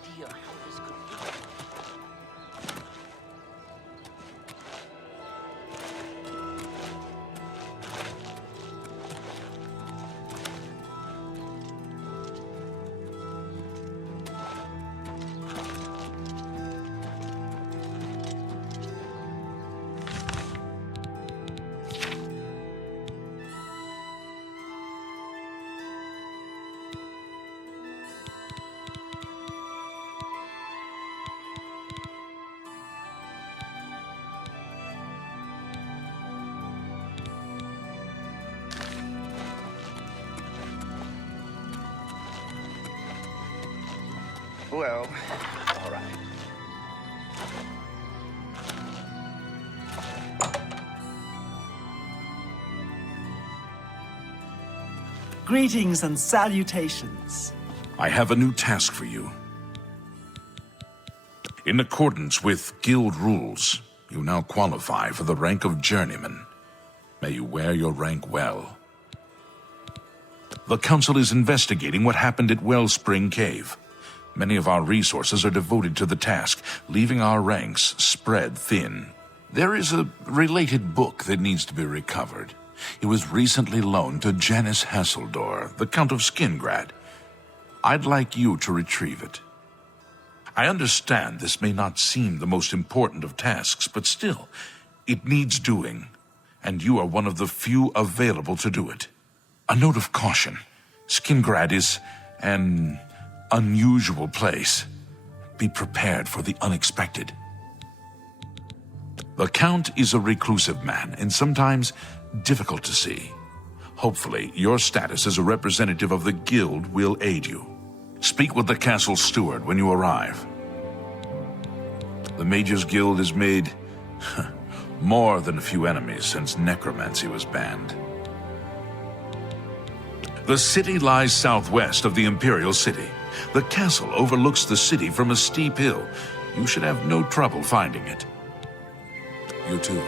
idea how this could be. Well, all right. Greetings and salutations. I have a new task for you. In accordance with guild rules, you now qualify for the rank of journeyman. May you wear your rank well. The Council is investigating what happened at Wellspring Cave. Many of our resources are devoted to the task, leaving our ranks spread thin. There is a related book that needs to be recovered. It was recently loaned to Janice Hasseldor, the Count of Skingrad. I'd like you to retrieve it. I understand this may not seem the most important of tasks, but still, it needs doing, and you are one of the few available to do it. A note of caution. Skingrad is an unusual place. Be prepared for the unexpected. The Count is a reclusive man, and sometimes difficult to see. Hopefully, your status as a representative of the Guild will aid you. Speak with the castle steward when you arrive. The Mages Guild has made more than a few enemies since necromancy was banned. The city lies southwest of the Imperial City. The castle overlooks the city from a steep hill. You should have no trouble finding it. You too.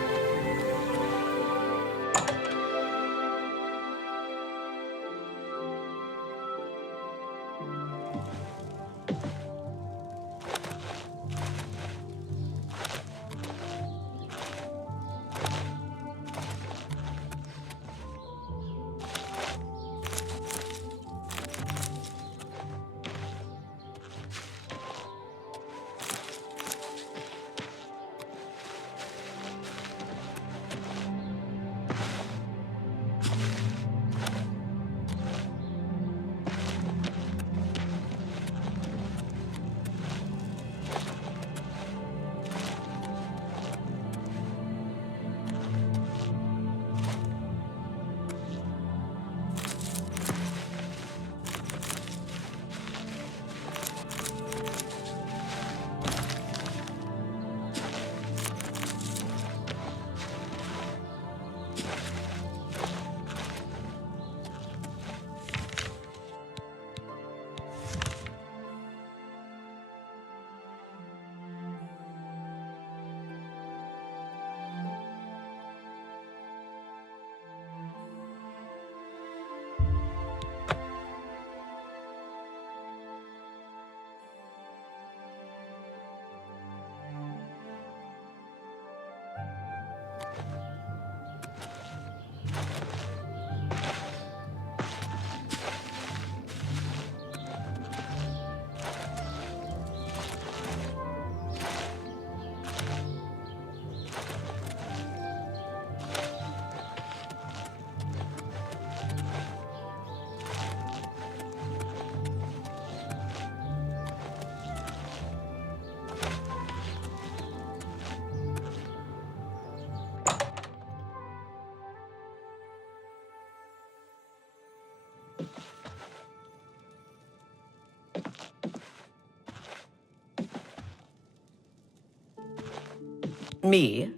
Me?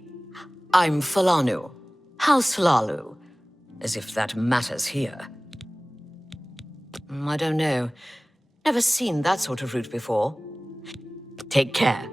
I'm Falanu. House Falalu. As if that matters here. I don't know. Never seen that sort of route before. Take care.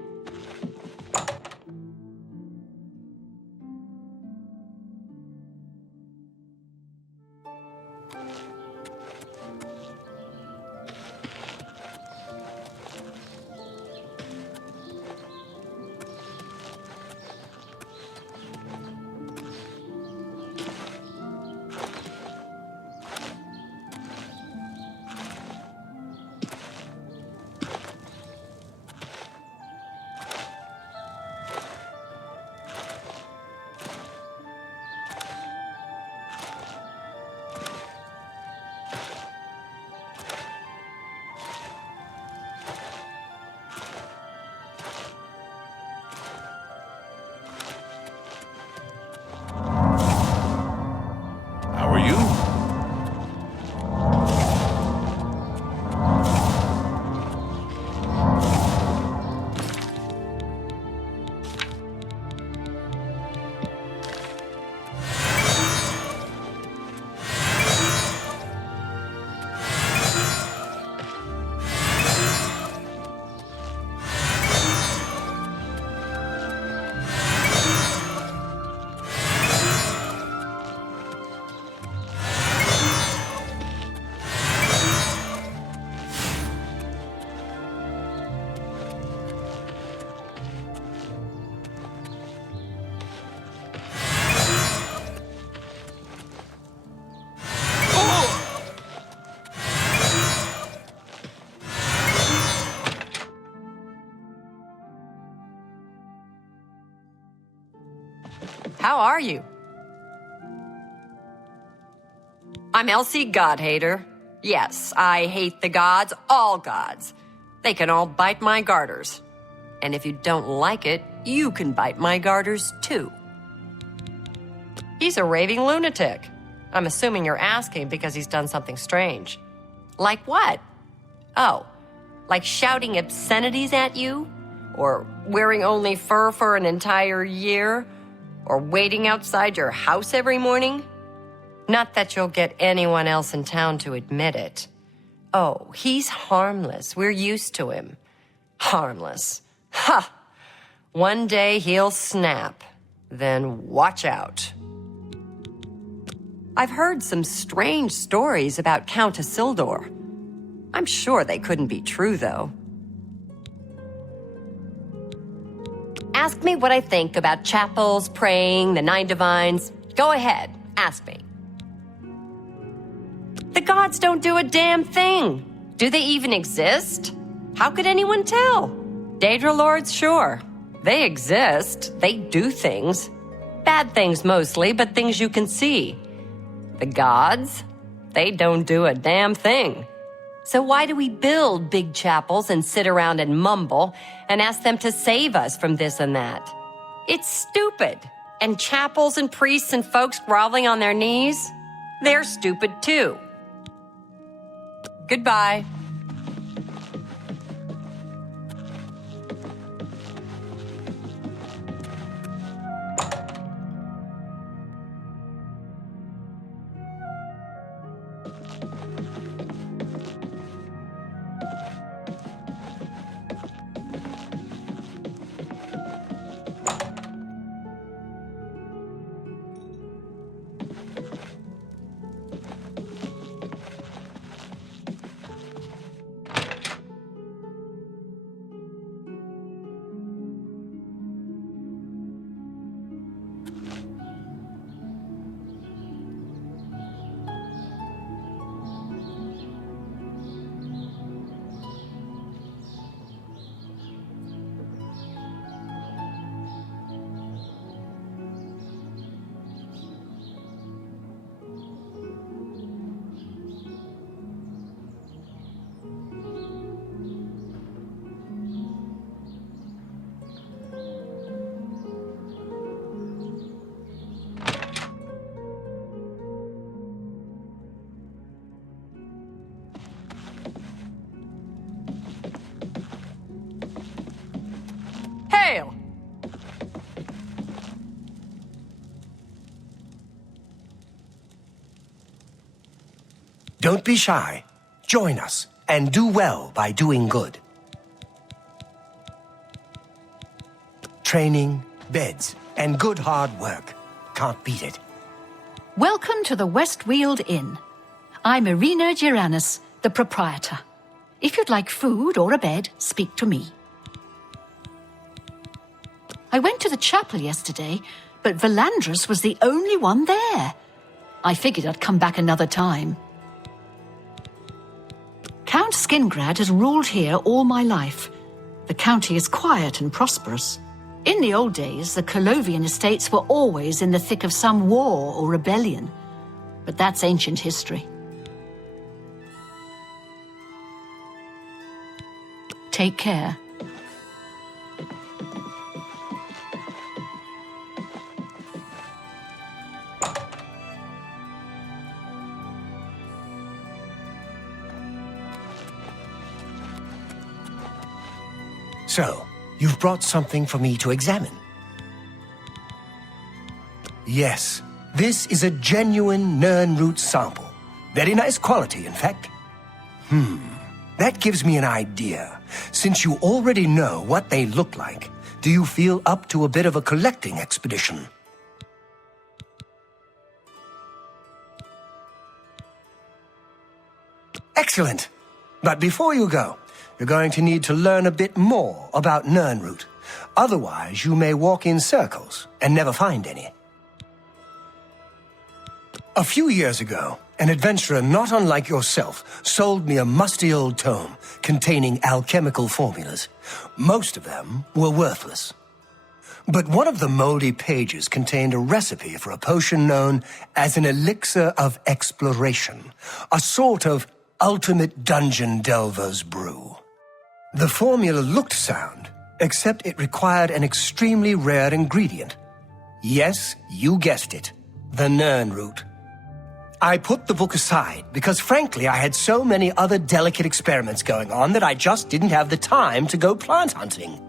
How are you? I'm Elsie Godhater. Yes, I hate the gods, all gods. They can all bite my garters. And if you don't like it, you can bite my garters too. He's a raving lunatic. I'm assuming you're asking because he's done something strange. Like what? Oh, like shouting obscenities at you? Or wearing only fur for an entire year? Or waiting outside your house every morning? Not that you'll get anyone else in town to admit it. Oh, he's harmless. We're used to him. Harmless. Ha! One day he'll snap. Then watch out. I've heard some strange stories about Count Isildur. I'm sure they couldn't be true, though. Ask me what I think about chapels, praying, the Nine Divines. Go ahead, ask me. The gods don't do a damn thing. Do they even exist? How could anyone tell? Daedra Lords, sure. They exist. They do things. Bad things mostly, but things you can see. The gods? They don't do a damn thing. So why do we build big chapels and sit around and mumble and ask them to save us from this and that? It's stupid. And chapels and priests and folks groveling on their knees? They're stupid too. Goodbye. Hail! Don't be shy. Join us, and do well by doing good. Training, beds, and good hard work. Can't beat it. Welcome to the Westweald Inn. I'm Irina Giranus, the proprietor. If you'd like food or a bed, speak to me. I went to the chapel yesterday, but Valandris was the only one there. I figured I'd come back another time. Count Skingrad has ruled here all my life. The county is quiet and prosperous. In the old days, the Colovian estates were always in the thick of some war or rebellion. But that's ancient history. Take care. So, you've brought something for me to examine. Yes, this is a genuine Nirnroot sample. Very nice quality, in fact. That gives me an idea. Since you already know what they look like, do you feel up to a bit of a collecting expedition? Excellent. But before you go, you're going to need to learn a bit more about Nirnroot. Otherwise, you may walk in circles and never find any. A few years ago, an adventurer not unlike yourself sold me a musty old tome containing alchemical formulas. Most of them were worthless. but one of the moldy pages contained a recipe for a potion known as an elixir of exploration, a sort of ultimate dungeon delver's brew. The formula looked sound, except it required an extremely rare ingredient. Yes, you guessed it, the Nern root. I put the book aside because, frankly, I had so many other delicate experiments going on that I just didn't have the time to go plant hunting.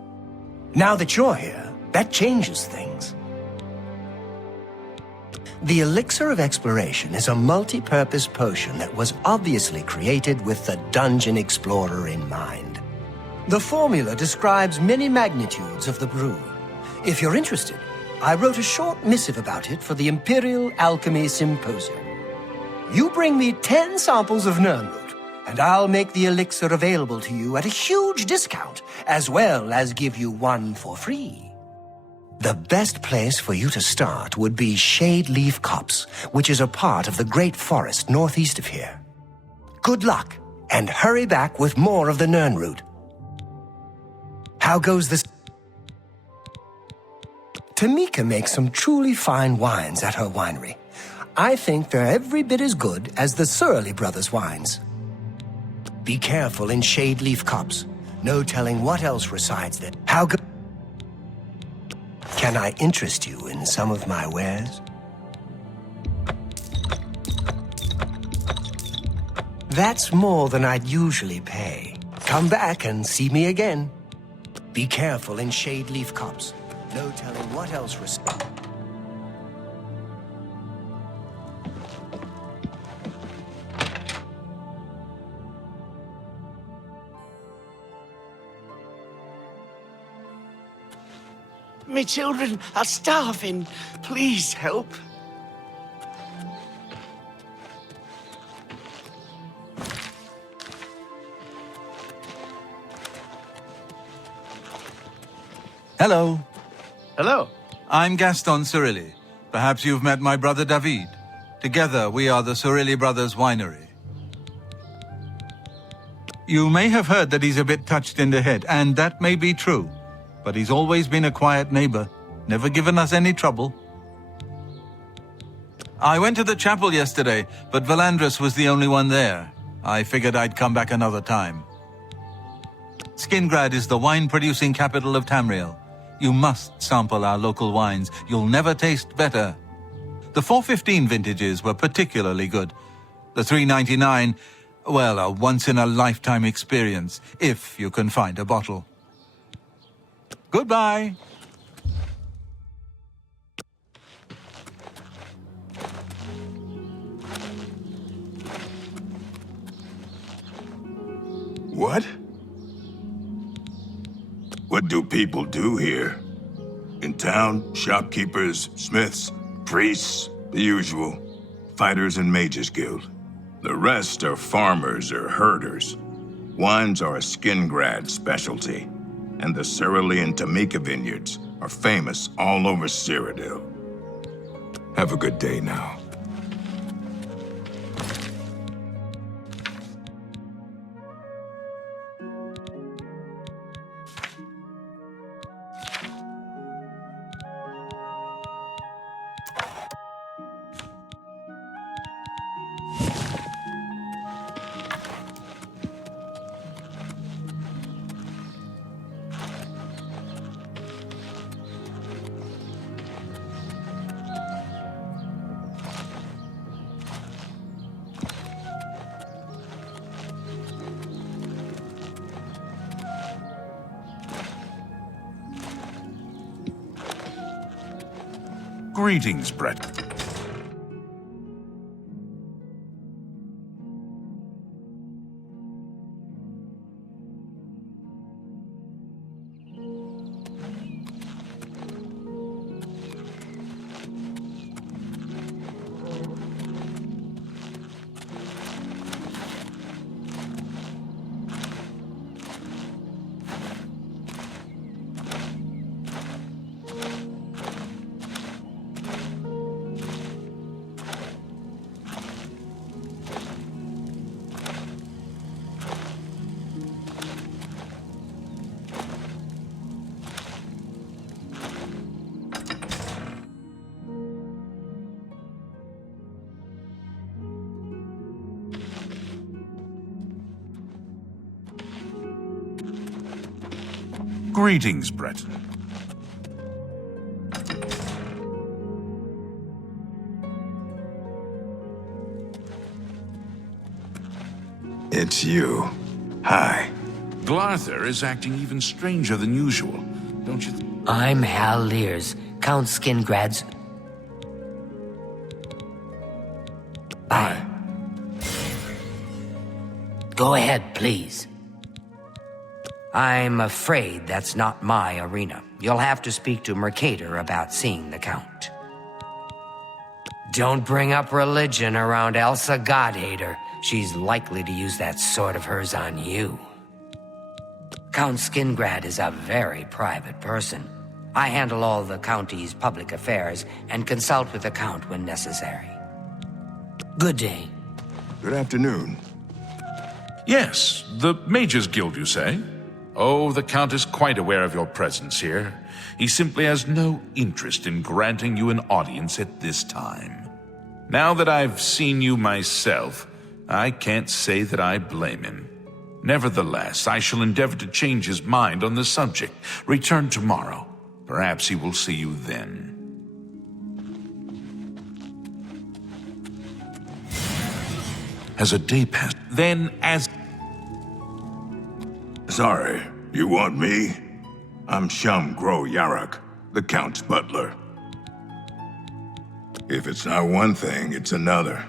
Now that you're here, that changes things. The Elixir of Exploration is a multi-purpose potion that was obviously created with the Dungeon Explorer in mind. The formula describes many magnitudes of the brew. If you're interested, I wrote a short missive about it for the Imperial Alchemy Symposium. You bring me 10 samples of Nernroot, and I'll make the elixir available to you at a huge discount, as well as give you one for free. The best place for you to start would be Shade Leaf Copse, which is a part of the Great Forest northeast of here. Good luck, and hurry back with more of the Nernroot. How goes this? Tamika makes some truly fine wines at her winery. I think they're every bit as good as the Surly Brothers wines. Be careful in Shade Leaf Copse. No telling what else resides there. Can I interest you in some of my wares? That's more than I'd usually pay. Come back and see me again. Be careful in Shade Leaf Copse. No telling what else resides. Me children are starving. Please help. Hello. Hello. I'm Gaston Cirilli. Perhaps you've met my brother David. Together, we are the Cirilli Brothers Winery. You may have heard that he's a bit touched in the head, and that may be true. But he's always been a quiet neighbor, never given us any trouble. I went to the chapel yesterday, but Valandris was the only one there. I figured I'd come back another time. Skingrad is the wine-producing capital of Tamriel. You must sample our local wines. You'll never taste better. The 415 vintages were particularly good. The 399, well, a once-in-a-lifetime experience, if you can find a bottle. Goodbye. What? What do people do here? In town, shopkeepers, smiths, priests, the usual. Fighters and mages guild. The rest are farmers or herders. Wines are a Skingrad specialty, and the Cirilli and Tamika vineyards are famous all over Cyrodiil. Have a good day now. Greetings, Brett. Greetings, Breton. It's you. Hi. Glarther is acting even stranger than usual, don't you think? I'm Hal Lears, Count Skingrad's... Aye. Go ahead, please. I'm afraid that's not my arena. You'll have to speak to Mercator about seeing the Count. Don't bring up religion around Elsa Godhater. She's likely to use that sword of hers on you. Count Skingrad is a very private person. I handle all the county's public affairs and consult with the Count when necessary. Good day. Good afternoon. Yes, the Mages Guild, you say? Oh, the Count is quite aware of your presence here. He simply has no interest in granting you an audience at this time. Now that I've seen you myself, I can't say that I blame him. Nevertheless, I shall endeavor to change his mind on the subject. Return tomorrow. Perhaps he will see you then. As a day passed, then as... Sorry, you want me? I'm Shum Gro Yarak, the Count's butler. If it's not one thing, it's another.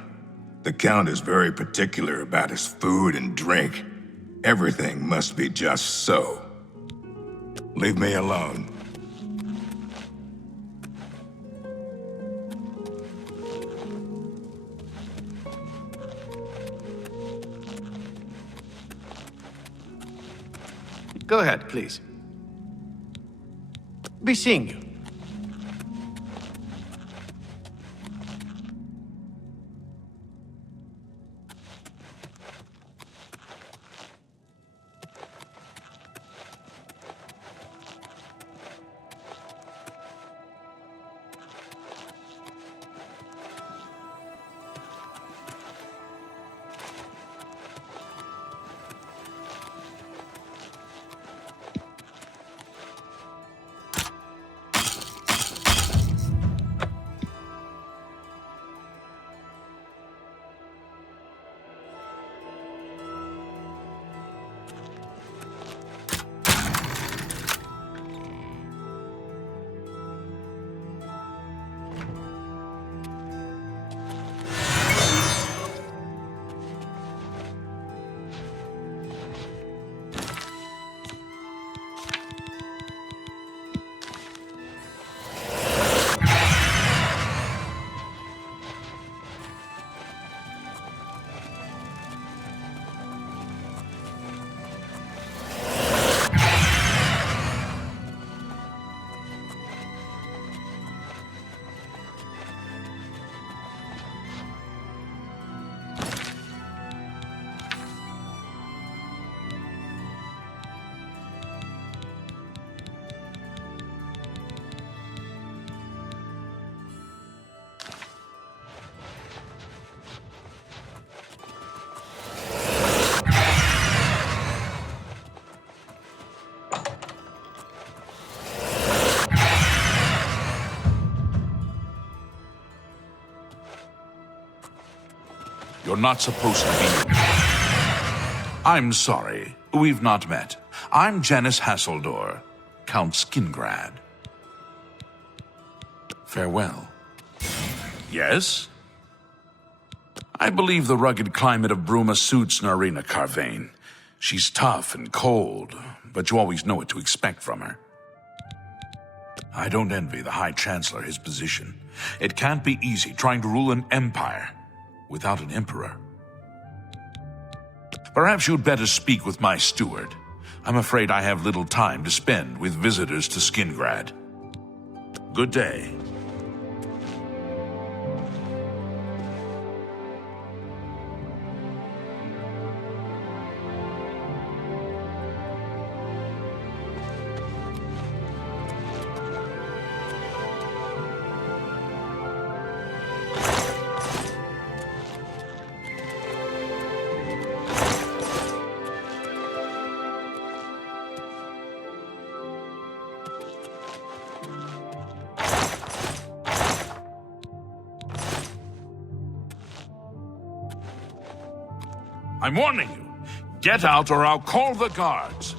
The Count is very particular about his food and drink. Everything must be just so. Leave me alone. Go ahead, please. Be seeing you. You're not supposed to be... I'm sorry. We've not met. I'm Janice Hasseldor, Count Skingrad. Farewell. Yes? I believe the rugged climate of Bruma suits Narina Carvain. She's tough and cold, but you always know what to expect from her. I don't envy the High Chancellor his position. It can't be easy trying to rule an empire without an emperor. Perhaps you'd better speak with my steward. I'm afraid I have little time to spend with visitors to Skingrad. Good day. I'm warning you. Get out or I'll call the guards.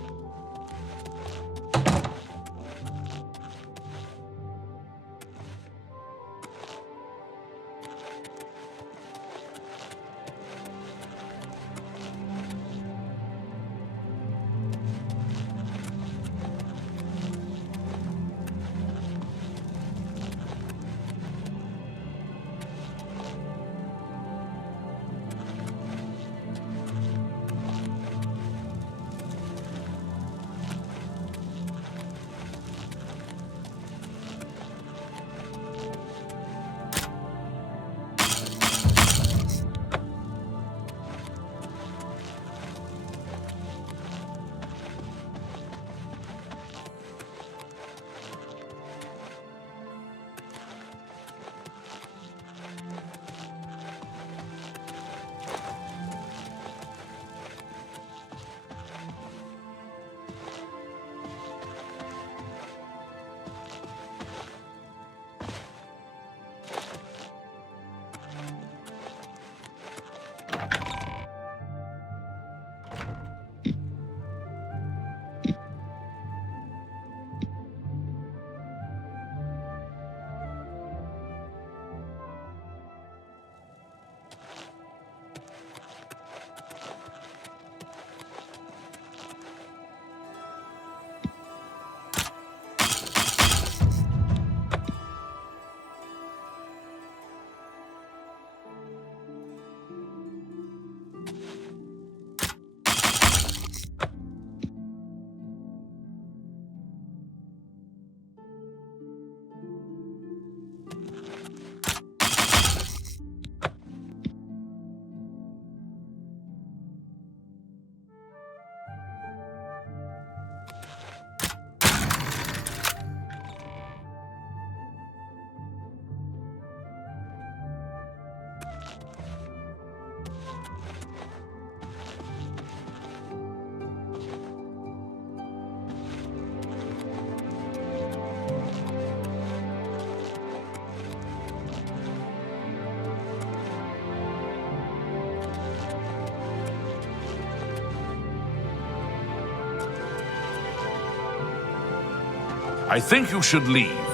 I think you should leave.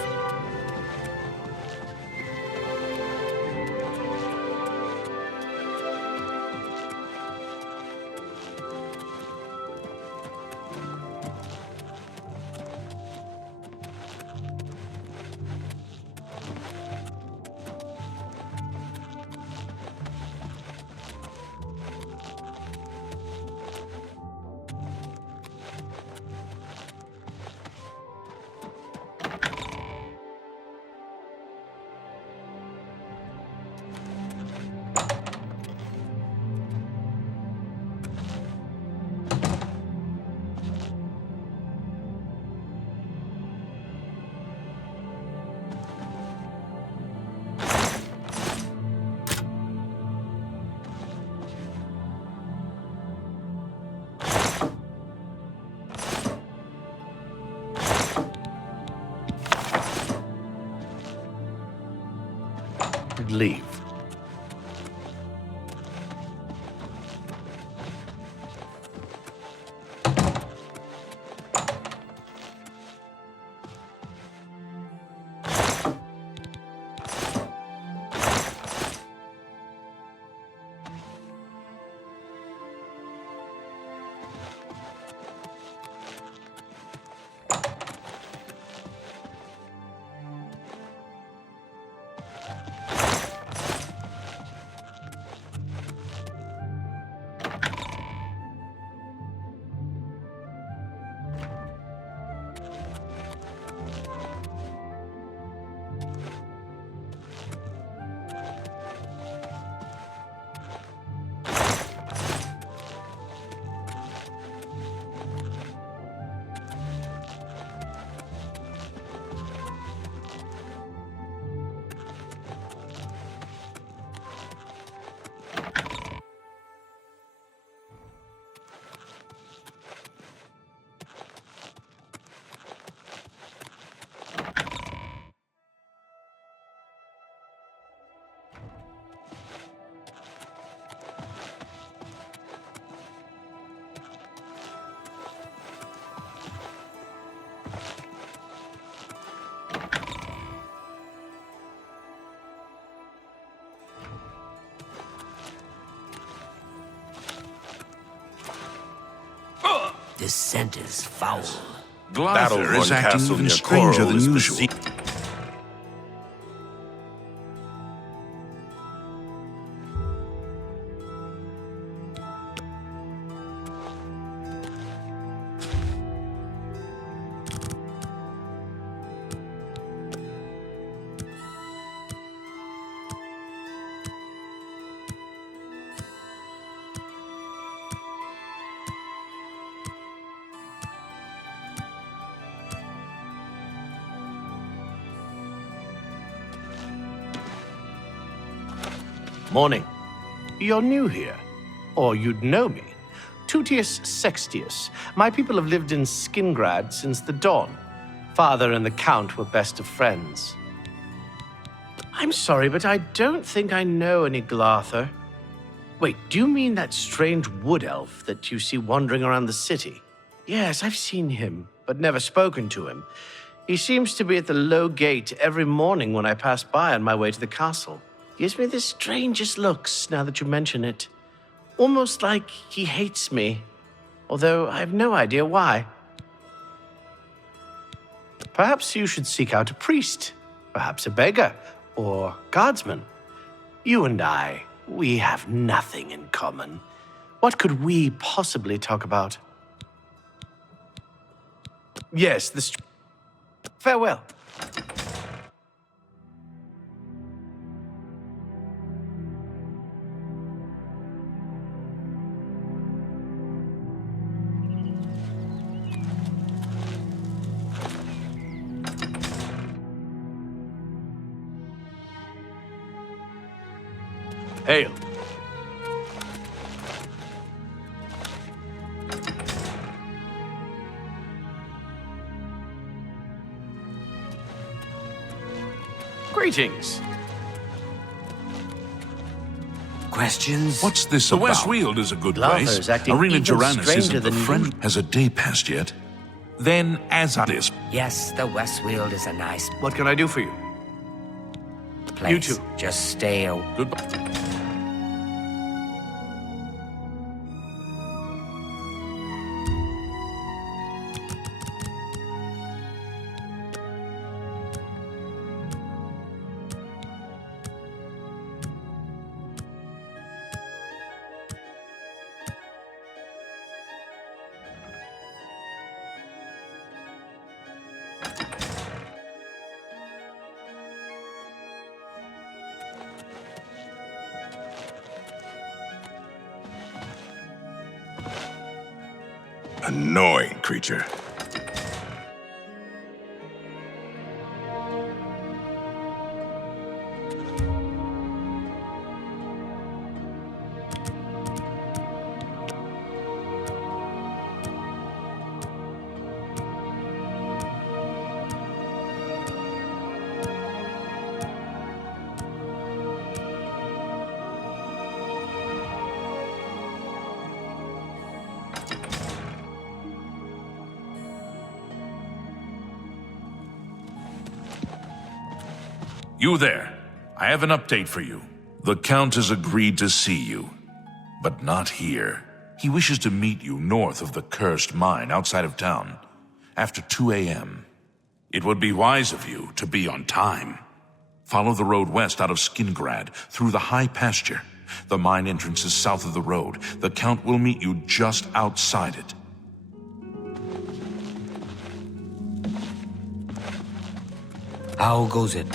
Leave. This scent is foul. Glarther is acting even stranger than usual. Morning. You're new here, or you'd know me. Tutius Sextius. My people have lived in Skingrad since the dawn. Father and the Count were best of friends. I'm sorry, but I don't think I know any Glarther. Wait, do you mean that strange wood elf that you see wandering around the city? Yes, I've seen him, but never spoken to him. He seems to be at the low gate every morning when I pass by on my way to the castle. Gives me the strangest looks now that you mention it. Almost like he hates me, although I have no idea why. Perhaps you should seek out a priest, perhaps a beggar, or guardsman. You and I, we have nothing in common. What could we possibly talk about? Yes, farewell. Hail. Greetings. Questions? What's this The about? Westfield is a good Glarther's place. acting Arena even Tyrannus stranger isn't the than friend. you. Has a day passed yet? Then, as I this, Yes, the Westfield is a nice What can I do for you? place. You too. Just stay away. goodbye. Annoying creature. You there. I have an update for you. The Count has agreed to see you, but not here. He wishes to meet you north of the cursed mine outside of town, after 2 a.m. It would be wise of you to be on time. Follow the road west out of Skingrad, through the high pasture. The mine entrance is south of the road. The Count will meet you just outside it. How goes it?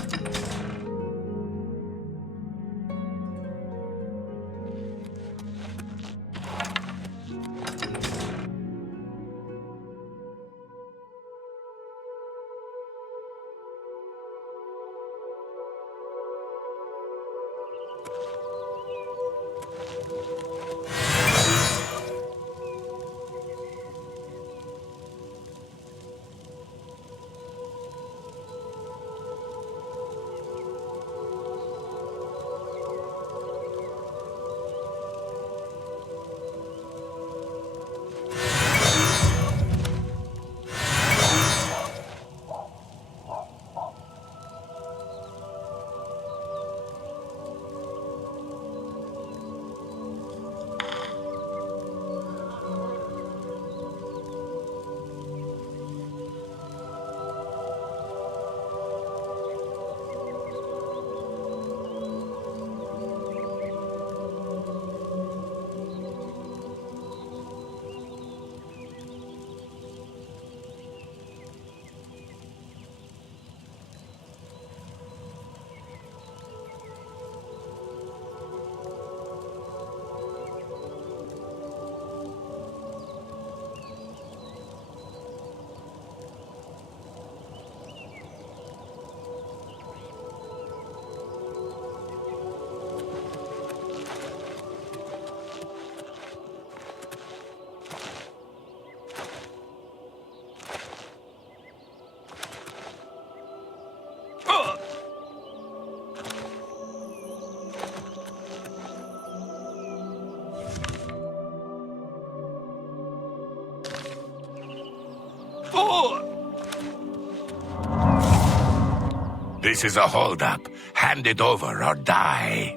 This is a holdup. Hand it over or die.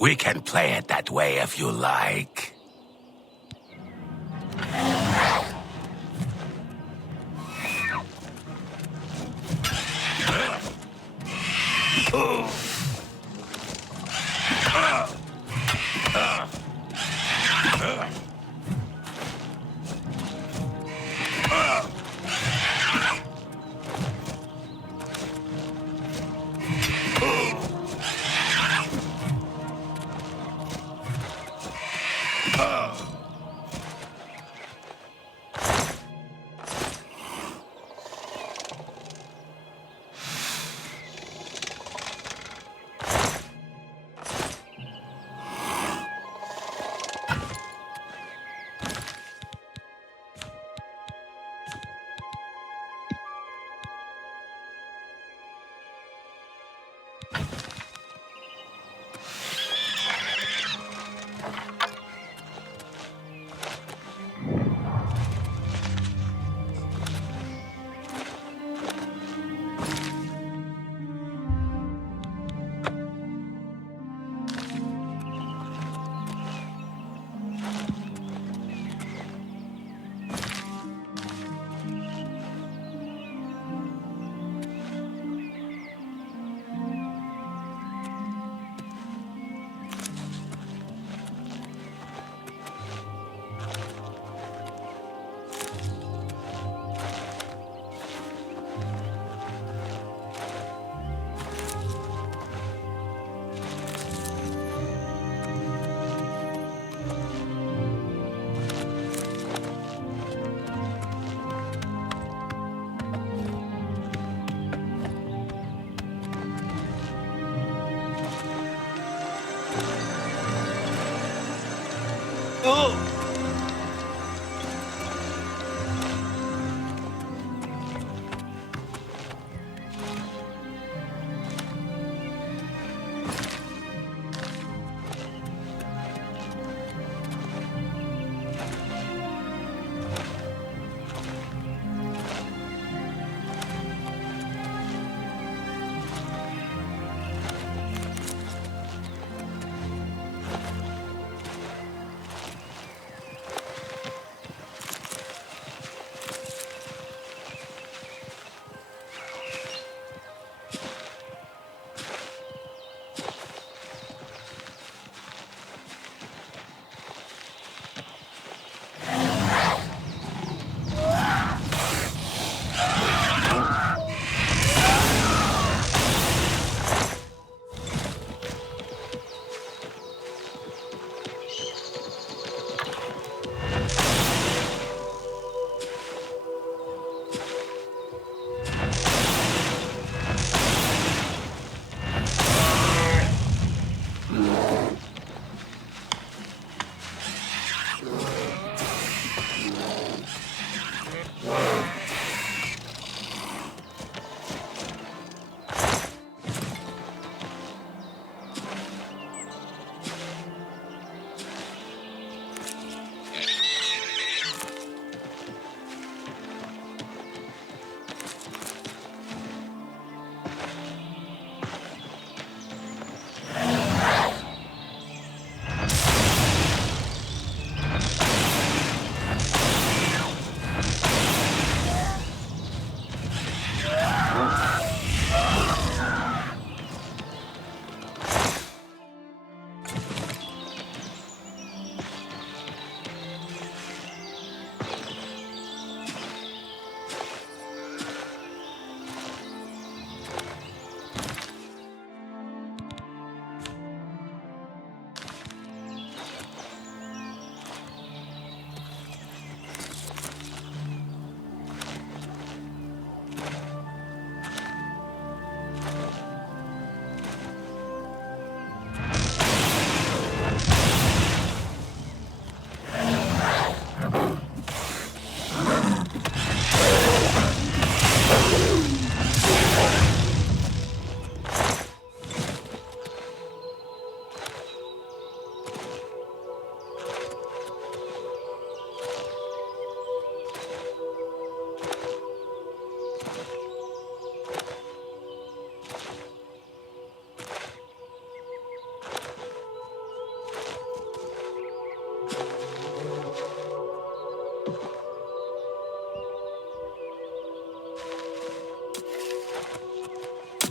We can play it that way if you like.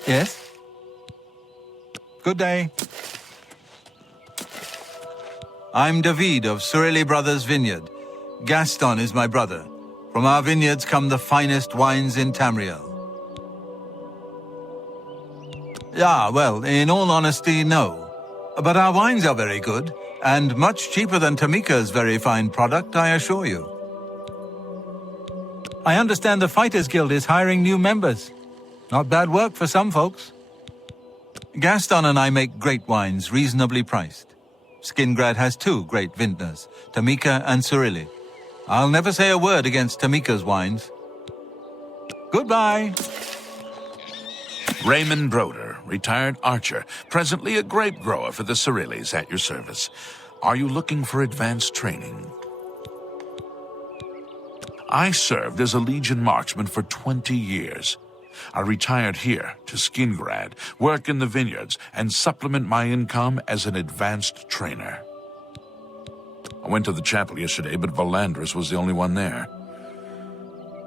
Yes? Good day. I'm David of Surili Brothers Vineyard. Gaston is my brother. From our vineyards come the finest wines in Tamriel. Yeah, well, in all honesty, no. But our wines are very good, and much cheaper than Tamika's very fine product, I assure you. I understand the Fighters Guild is hiring new members. Not bad work for some folks. Gaston and I make great wines, reasonably priced. Skingrad has 2 great vintners, Tamika and Surili. I'll never say a word against Tamika's wines. Goodbye. Raymond Broder, retired archer, presently a grape grower for the Cirilis, at your service. Are you looking for advanced training? I served as a Legion marksman for 20 years. I retired here to Skingrad, work in the vineyards, and supplement my income as an advanced trainer. I went to the chapel yesterday, but Valandris was the only one there.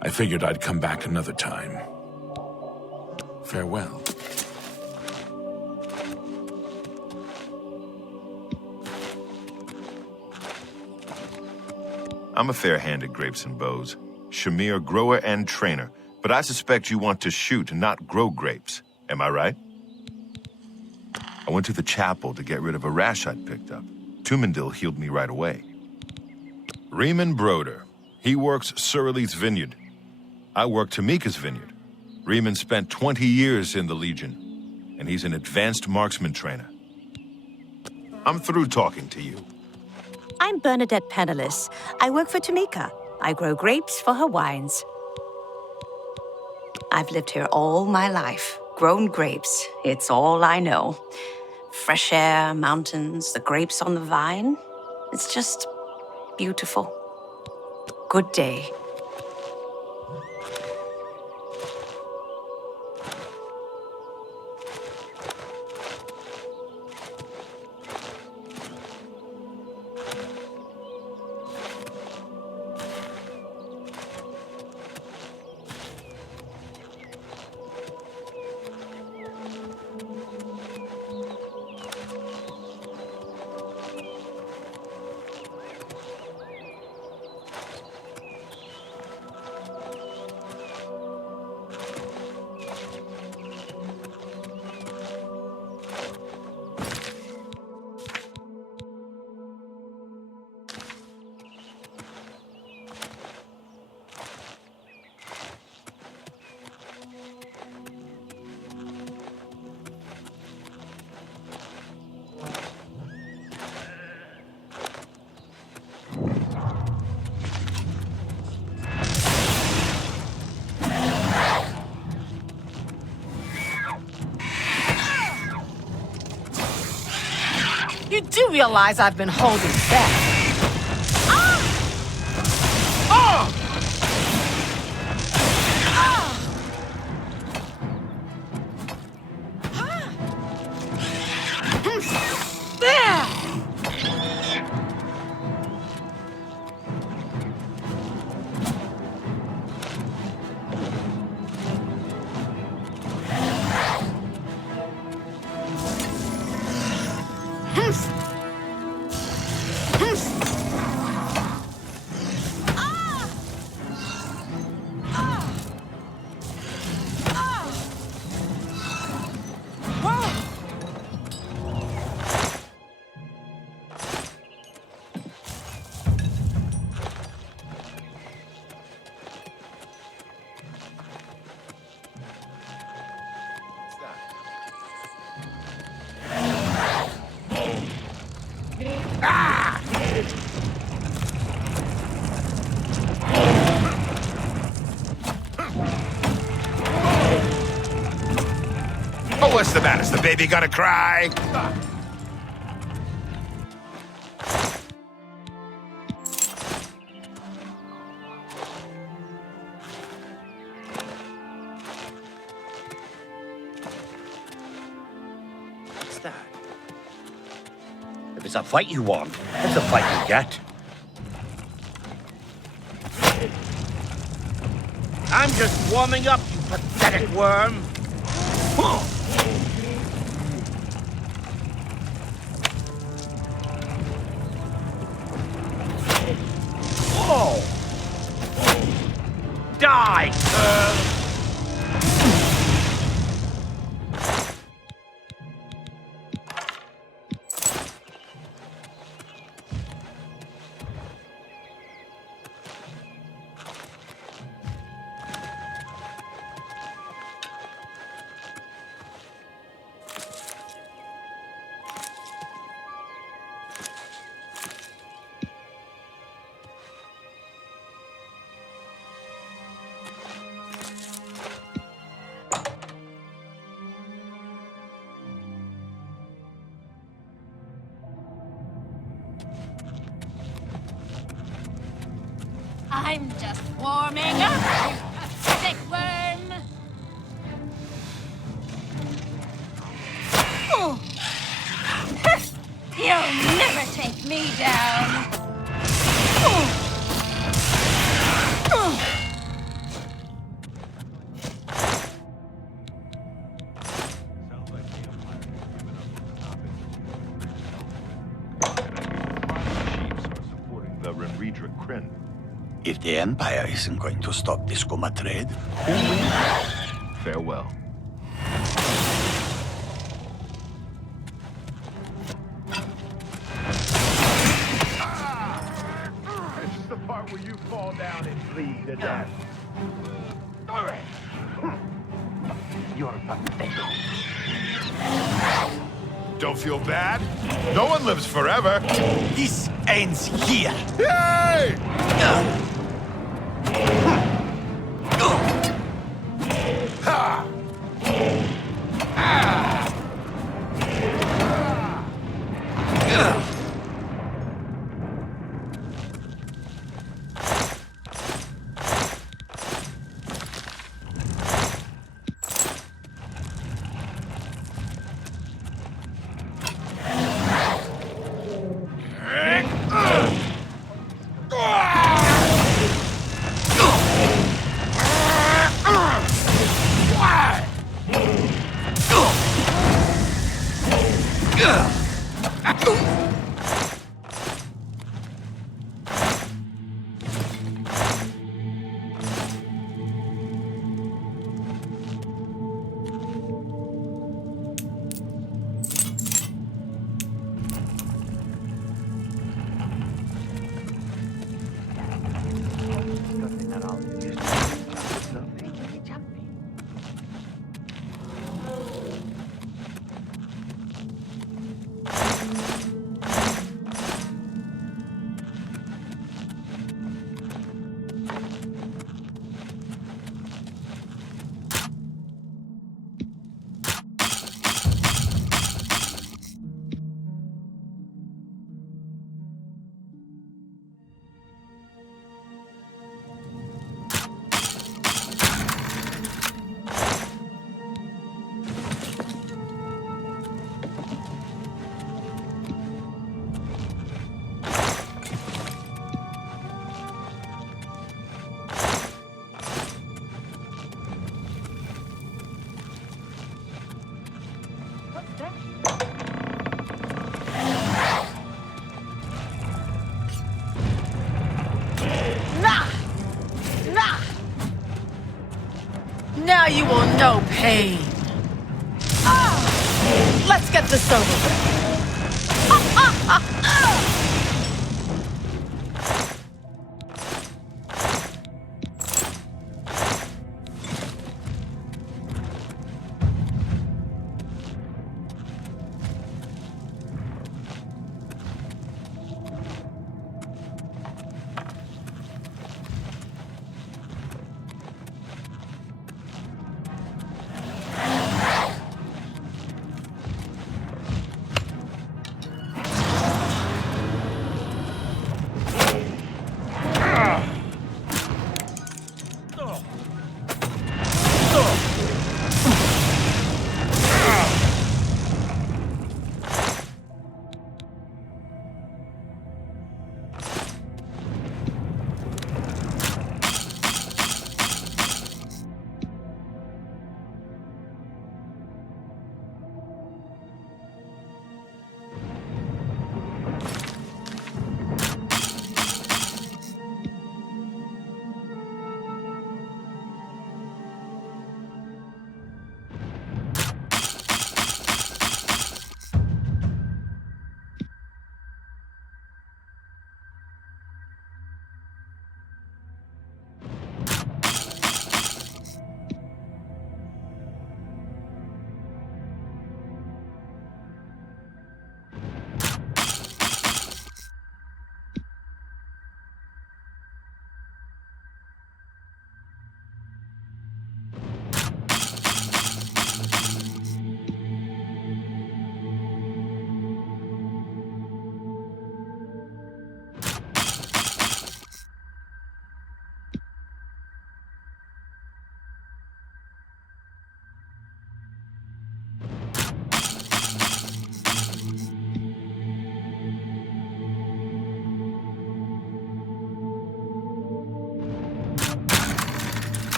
I figured I'd come back another time. Farewell. I'm a fair hand at grapes and bows. Shamir, grower and trainer. But I suspect you want to shoot, not grow grapes. Am I right? I went to the chapel to get rid of a rash I'd picked up. Tumendil healed me right away. Riemann Broder. He works Surili's vineyard. I work Tamika's vineyard. Riemann spent 20 years in the Legion, and he's an advanced marksman trainer. I'm through talking to you. I'm Bernadette Penniless. I work for Tamika. I grow grapes for her wines. I've lived here all my life. Grown grapes. It's all I know. Fresh air, mountains, the grapes on the vine. It's just beautiful. Good day. You do realize I've been holding back. Oh, what's the matter? Is the baby gonna cry? What's that? If it's a fight you want, that's a fight you get. I'm just warming up, you pathetic worm. I'm just warming up, you worm. Oh. You'll never take me down. Oh. If the Empire isn't going to stop this Goma trade, who will? Farewell. This is the part where you fall down and bleed to death. You're pathetic. Don't feel bad. No one lives forever. This ends here. Hey! Ha! Now you will know pain. Let's get this over with.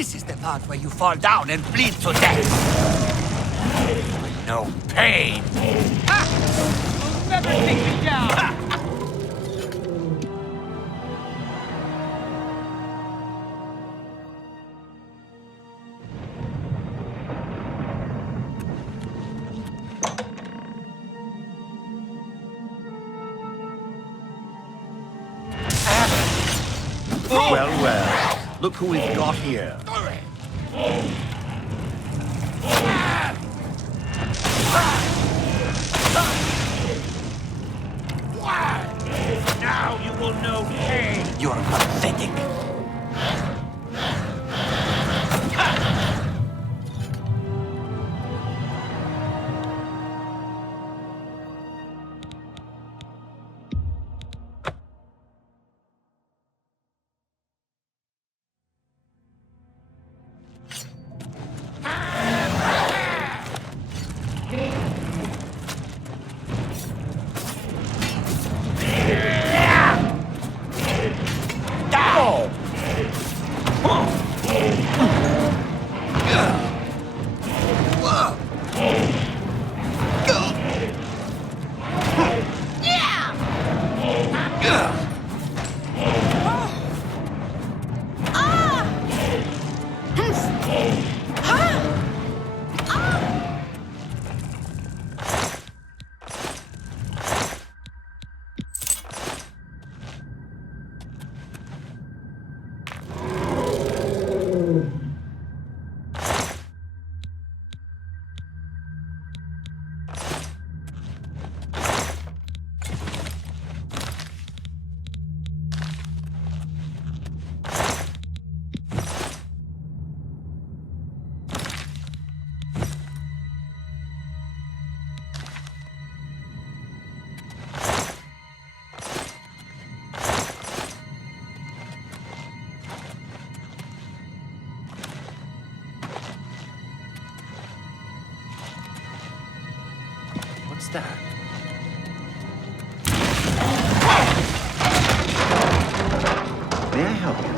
This is the part where you fall down and bleed to death. No pain. You'll never take me down! Well, well. Look who we've got here. Now you will know pain. You're pathetic. What's that? May I help you?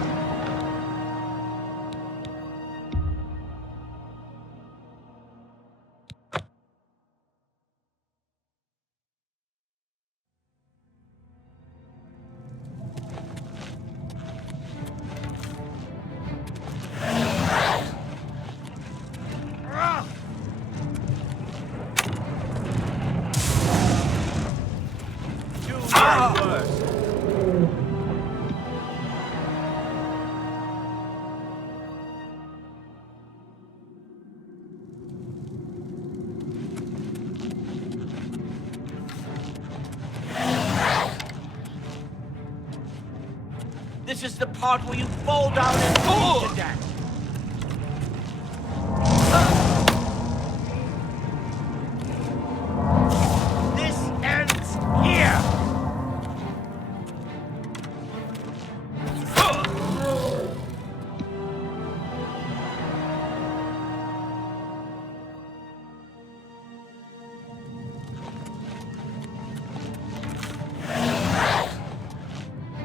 This is the part where you fall down and bleed to death. This ends here.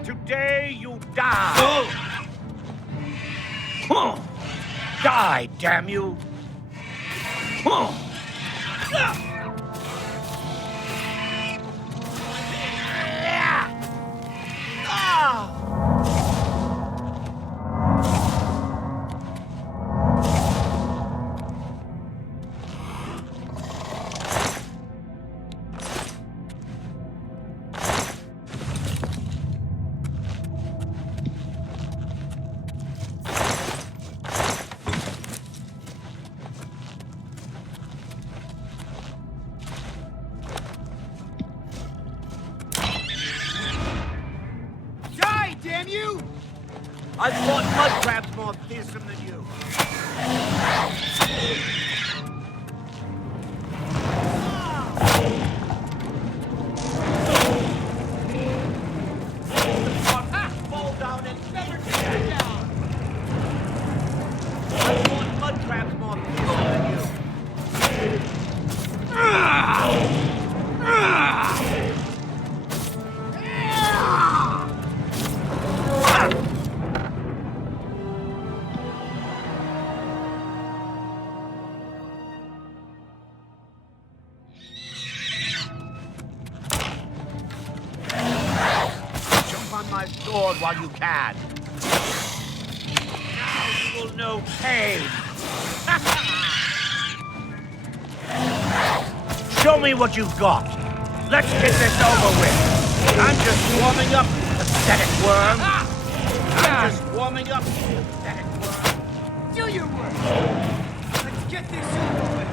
Today you die. Die, damn you. Damn you! I've fought mud crabs more fearsome than you. Fall down and never get back down. I've fought mud crabs more fearsome than you. that sword while you can. Now you will know pain. Show me what you've got. Let's get this over with. I'm just warming up, pathetic worm. I'm just warming up, pathetic worm. Do your work. Let's get this over with.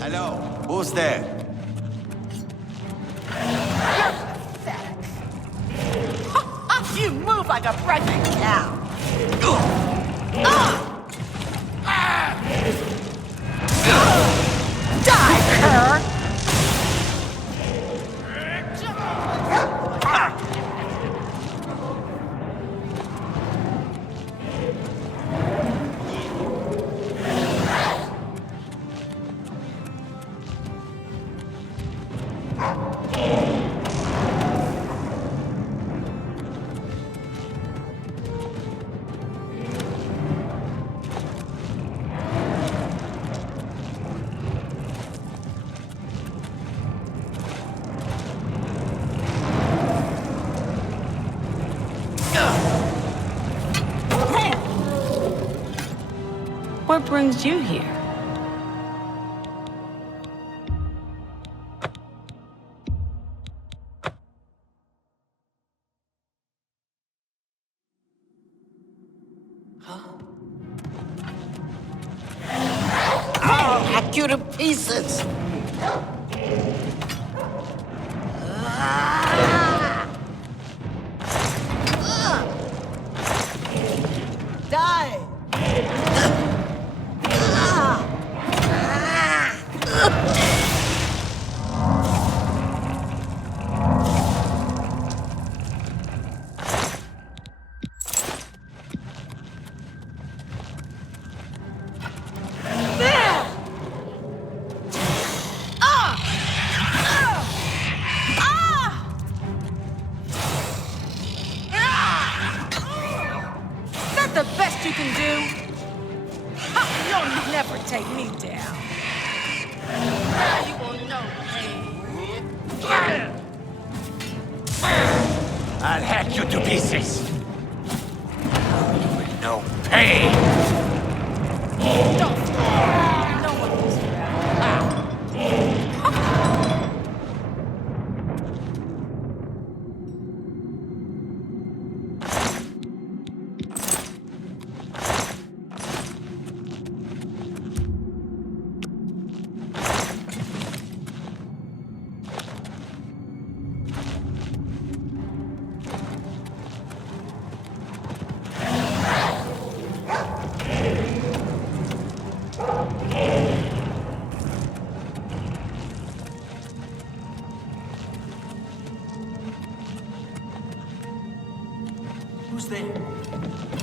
Hello, who's there? You move like a pregnant cow. Die, cur! What brings you here? I'll hack you to pieces. Die! The best you can do? Ha, you'll never take me down. Now you will know pain. I'll hack you to pieces. Now you will know pain. Don't. No one was around. Who's there?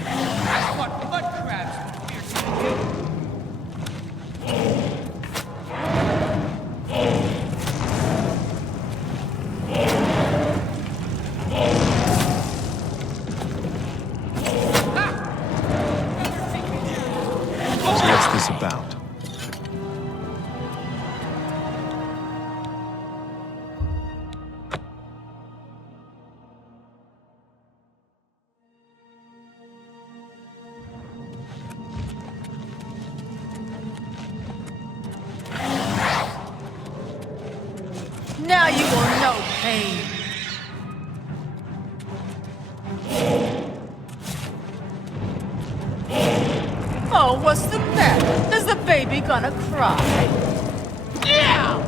That's what blood crabs do. So what's this about? Now you will know pain. Oh, what's the matter? Is the baby gonna cry? Yeah!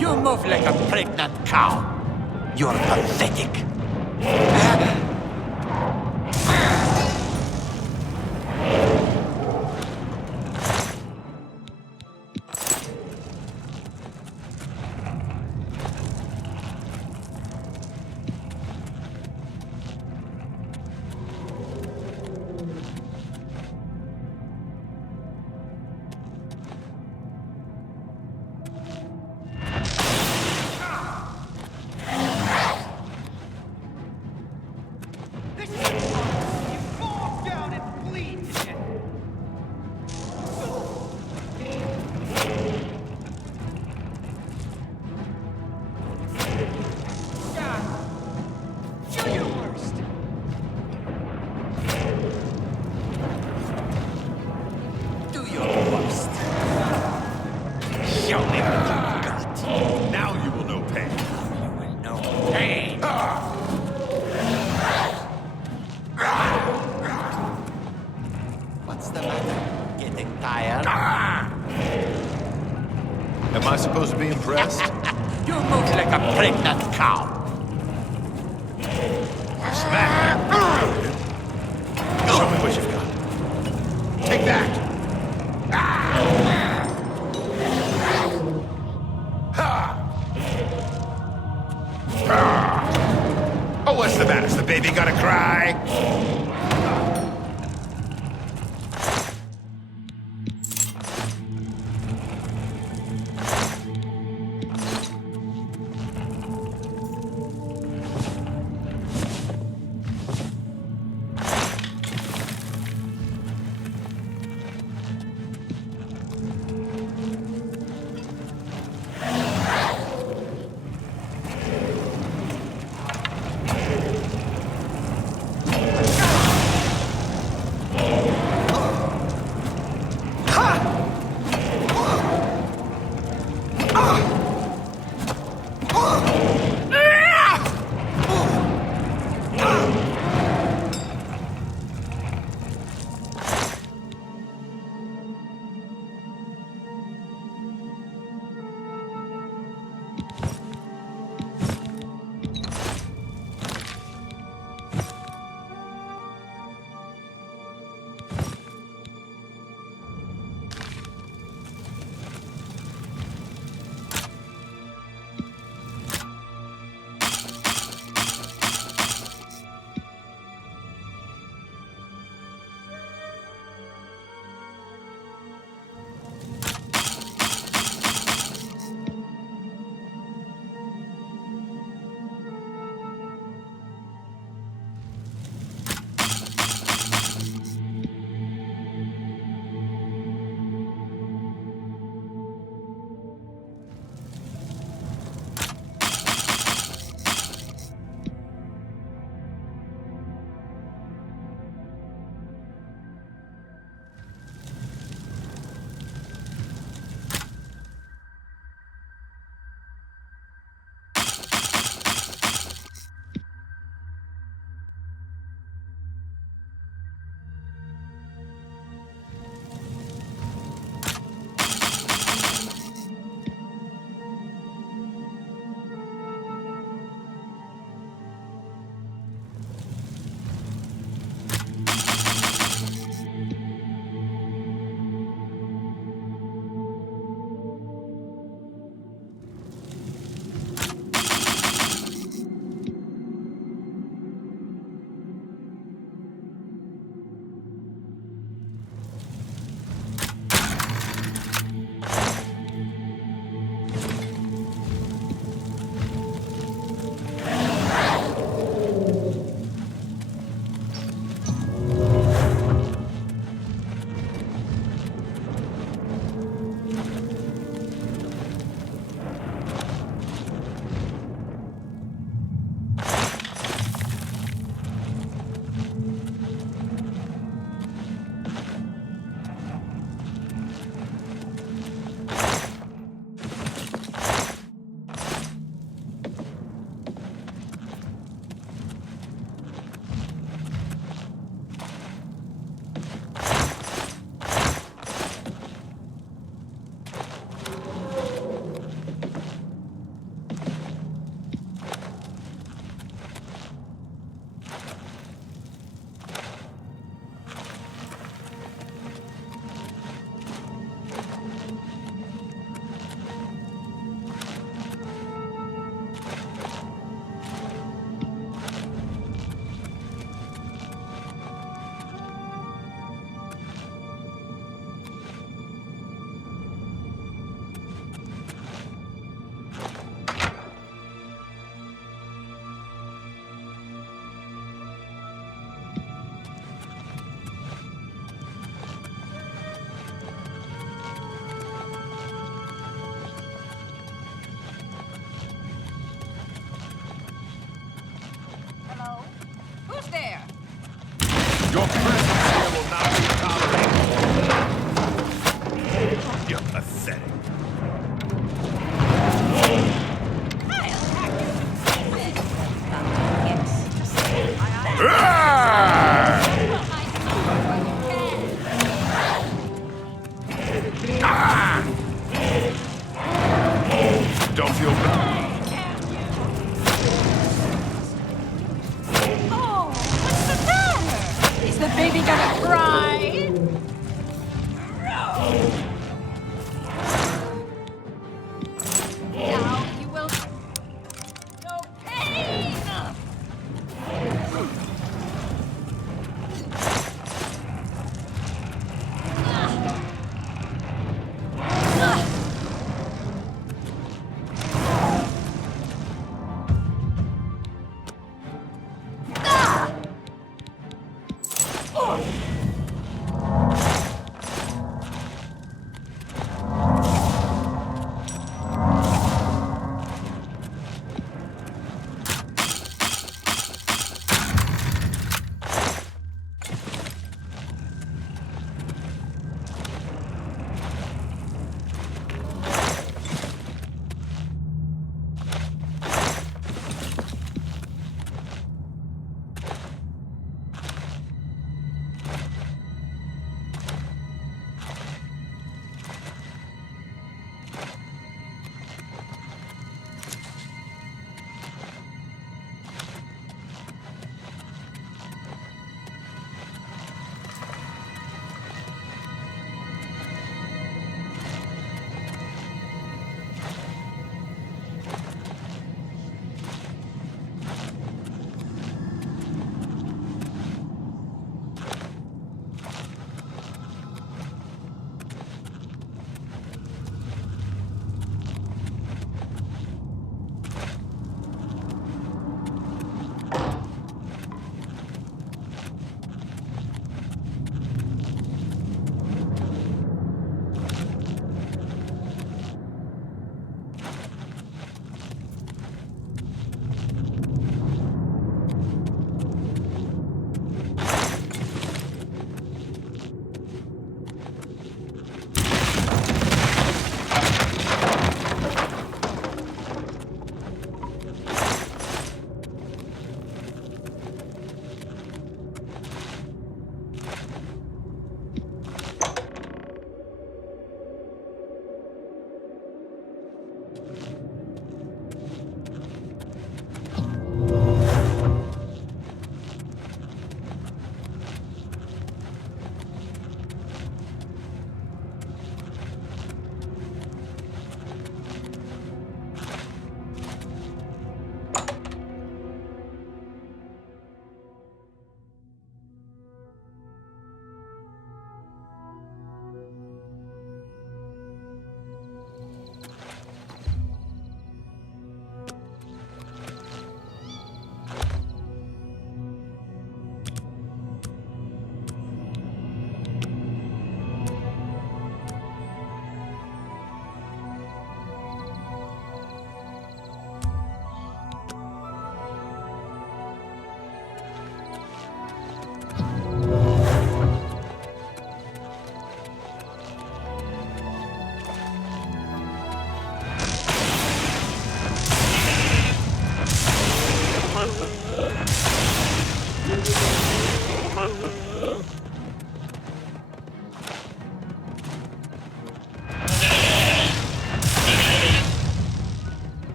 You move like a pregnant cow. You're pathetic. What's the matter? Getting tired? Am I supposed to be impressed? You move like a pregnant cow. Smack! Show me what you've got. Take that! Oh, what's the matter? Is the baby gonna cry?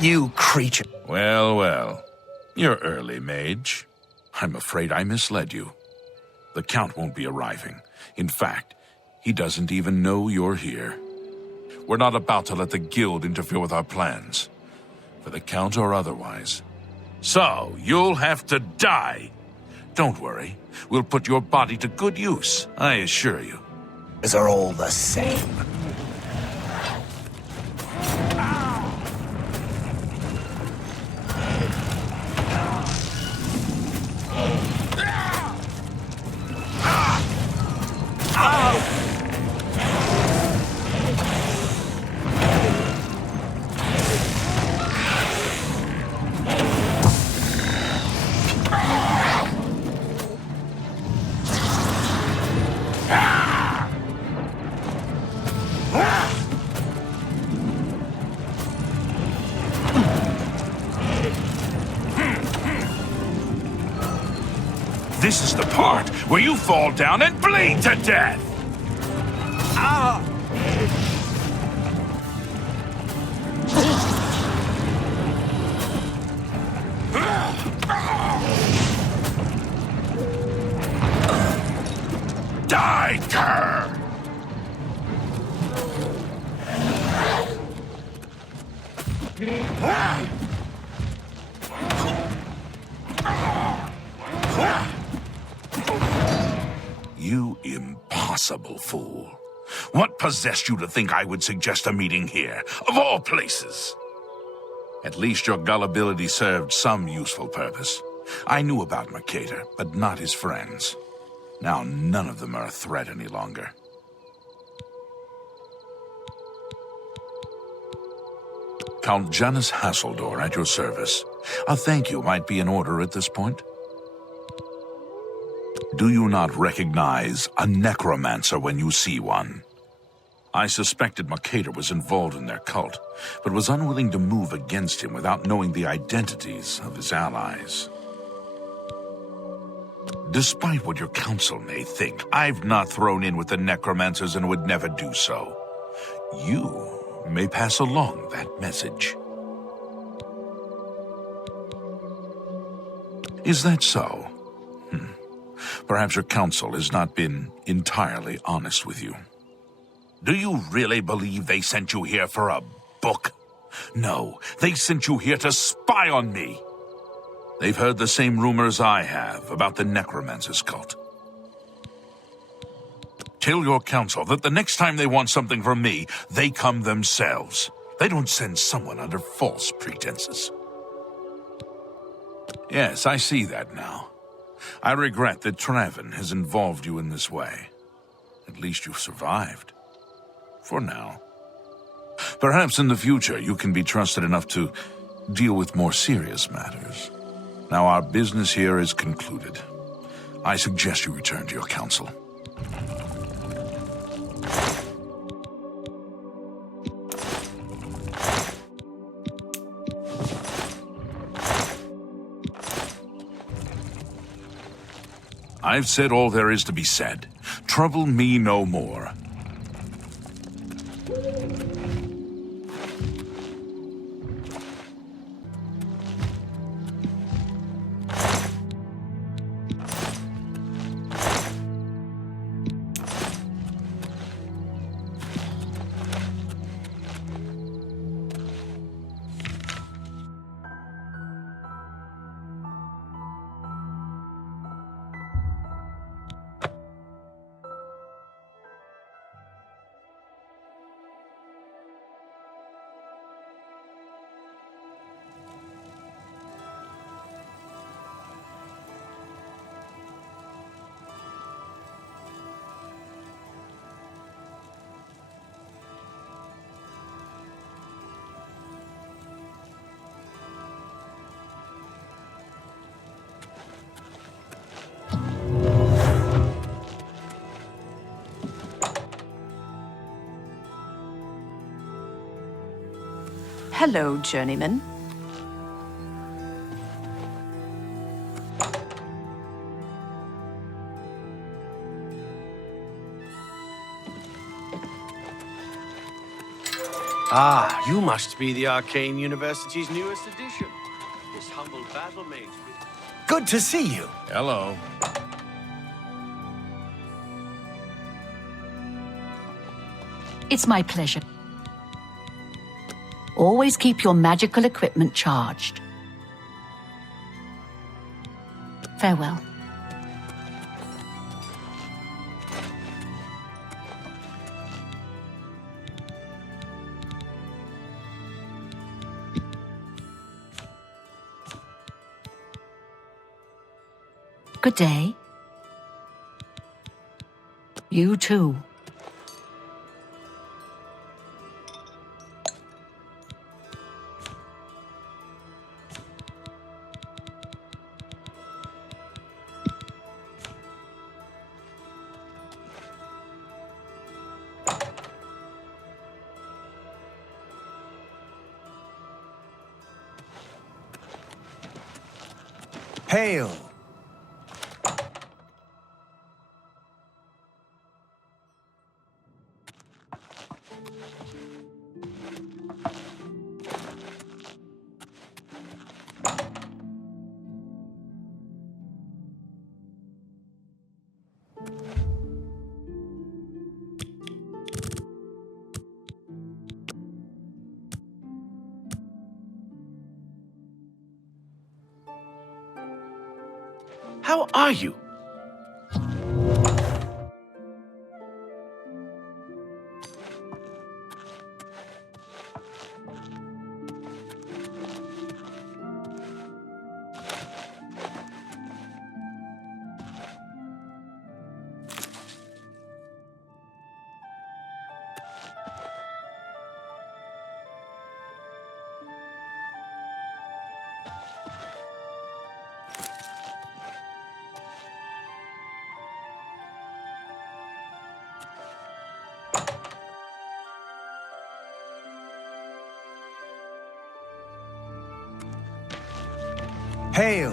You creature. Well, well. You're early, mage. I'm afraid I misled you. The Count won't be arriving. In fact, he doesn't even know you're here. We're not about to let the Guild interfere with our plans, for the Count or otherwise. So, you'll have to die. Don't worry. We'll put your body to good use, I assure you. These are all the same. This is the part where you fall down and bleed to death! Die, cur! You impossible fool. What possessed you to think I would suggest a meeting here, of all places? At least your gullibility served some useful purpose. I knew about Mercator, but not his friends. Now none of them are a threat any longer. Count Janus Hasseldor at your service. A thank you might be in order at this point. Do you not recognize a necromancer when you see one? I suspected Mercator was involved in their cult, but was unwilling to move against him without knowing the identities of his allies. Despite what your council may think, I've not thrown in with the necromancers and would never do so. You may pass along that message. Is that so? Perhaps your council has not been entirely honest with you. Do you really believe they sent you here for a book? No, they sent you here to spy on me. They've heard the same rumors I have about the necromancer's cult. Tell your council that the next time they want something from me, they come themselves. They don't send someone under false pretenses. Yes, I see that now. I regret that Traven has involved you in this way. At least you've survived. For now. Perhaps in the future you can be trusted enough to deal with more serious matters. Now our business here is concluded. I suggest you return to your council. I've said all there is to be said. Trouble me no more. Hello, journeyman. Ah, you must be the Arcane University's newest addition. This humble battle mage. Good to see you. Hello. It's my pleasure. Always keep your magical equipment charged. Farewell. Good day. You too. Hail! How are you? Hail!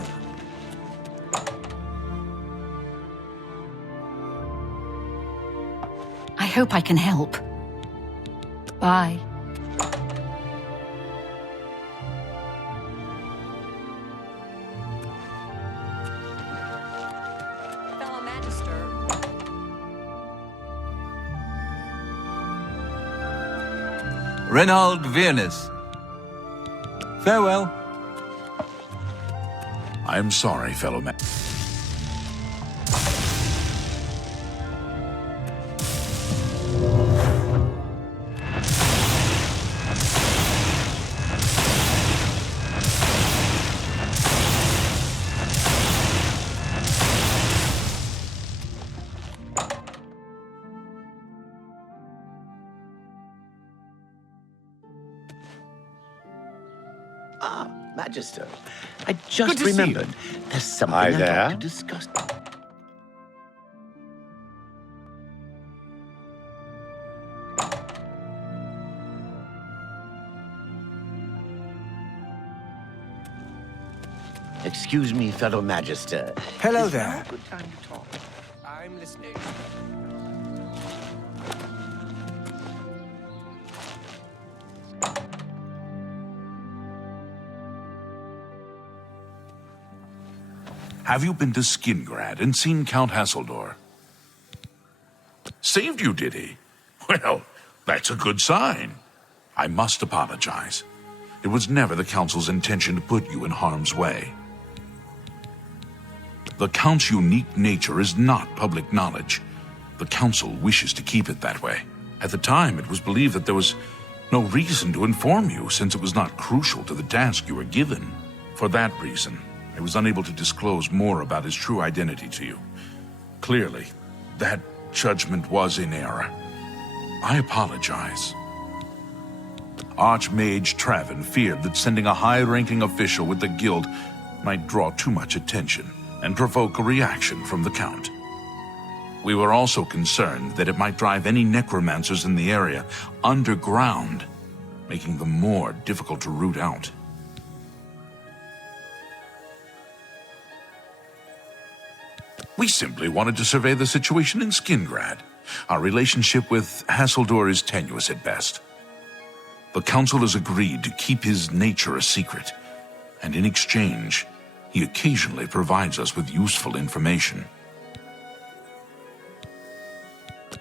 hope I can help. Bye. Fellow Magister. Reynold Viernes. Farewell. I am sorry, fellow man. Ah, Magister. I just Good to see you. remembered. There's something Hi I'd there. like to discuss. Excuse me, fellow Magister. Hello Is now there. a good time to talk? I'm listening. Have you been to Skingrad and seen Count Hasseldor? Saved you, did he? Well, that's a good sign. I must apologize. It was never the Council's intention to put you in harm's way. The Count's unique nature is not public knowledge. The Council wishes to keep it that way. At the time, it was believed that there was no reason to inform you, since it was not crucial to the task you were given. For that reason, I was unable to disclose more about his true identity to you. Clearly, that judgment was in error. I apologize. Archmage Travin feared that sending a high-ranking official with the guild might draw too much attention and provoke a reaction from the Count. We were also concerned that it might drive any necromancers in the area underground, making them more difficult to root out. We simply wanted to survey the situation in Skingrad. Our relationship with Hasseldor is tenuous at best. The Council has agreed to keep his nature a secret, and in exchange, he occasionally provides us with useful information.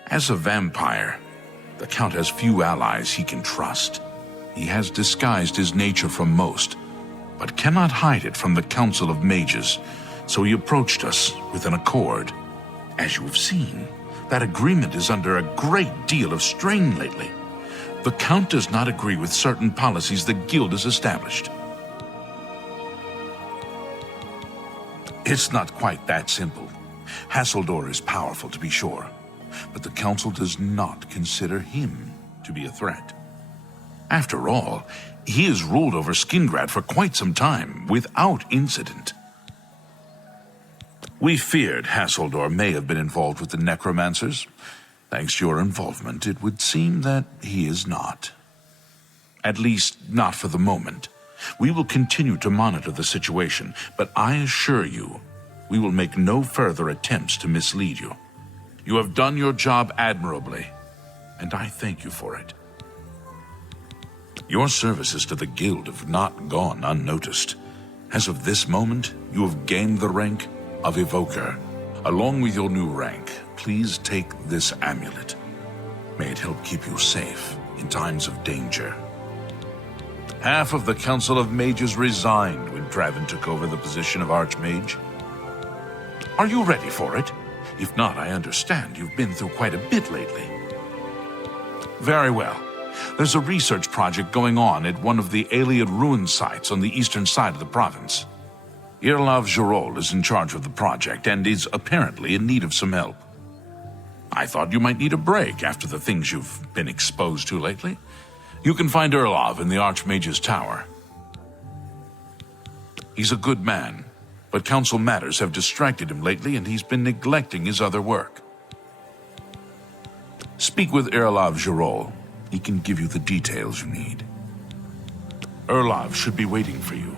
As a vampire, the Count has few allies he can trust. He has disguised his nature from most, but cannot hide it from the Council of Mages, so he approached us with an accord. As you have seen, that agreement is under a great deal of strain lately. The Count does not agree with certain policies the Guild has established. It's not quite that simple. Hasseldor is powerful, to be sure, but the Council does not consider him to be a threat. After all, he has ruled over Skingrad for quite some time, without incident. We feared Hasseldor may have been involved with the necromancers. Thanks to your involvement, it would seem that he is not. At least, not for the moment. We will continue to monitor the situation, but I assure you, we will make no further attempts to mislead you. You have done your job admirably, and I thank you for it. Your services to the Guild have not gone unnoticed. As of this moment, you have gained the rank of Evoker. Along with your new rank, please take this amulet. May it help keep you safe in times of danger. Half of the Council of Mages resigned when Travin took over the position of Archmage. Are you ready for it? If not, I understand you've been through quite a bit lately. Very well. There's a research project going on at one of the Aliad ruin sites on the eastern side of the province. Irlav Jirol is in charge of the project and is apparently in need of some help. I thought you might need a break after the things you've been exposed to lately. You can find Irlav in the Archmage's Tower. He's a good man, but council matters have distracted him lately and he's been neglecting his other work. Speak with Irlav Jirol. He can give you the details you need. Irlav should be waiting for you.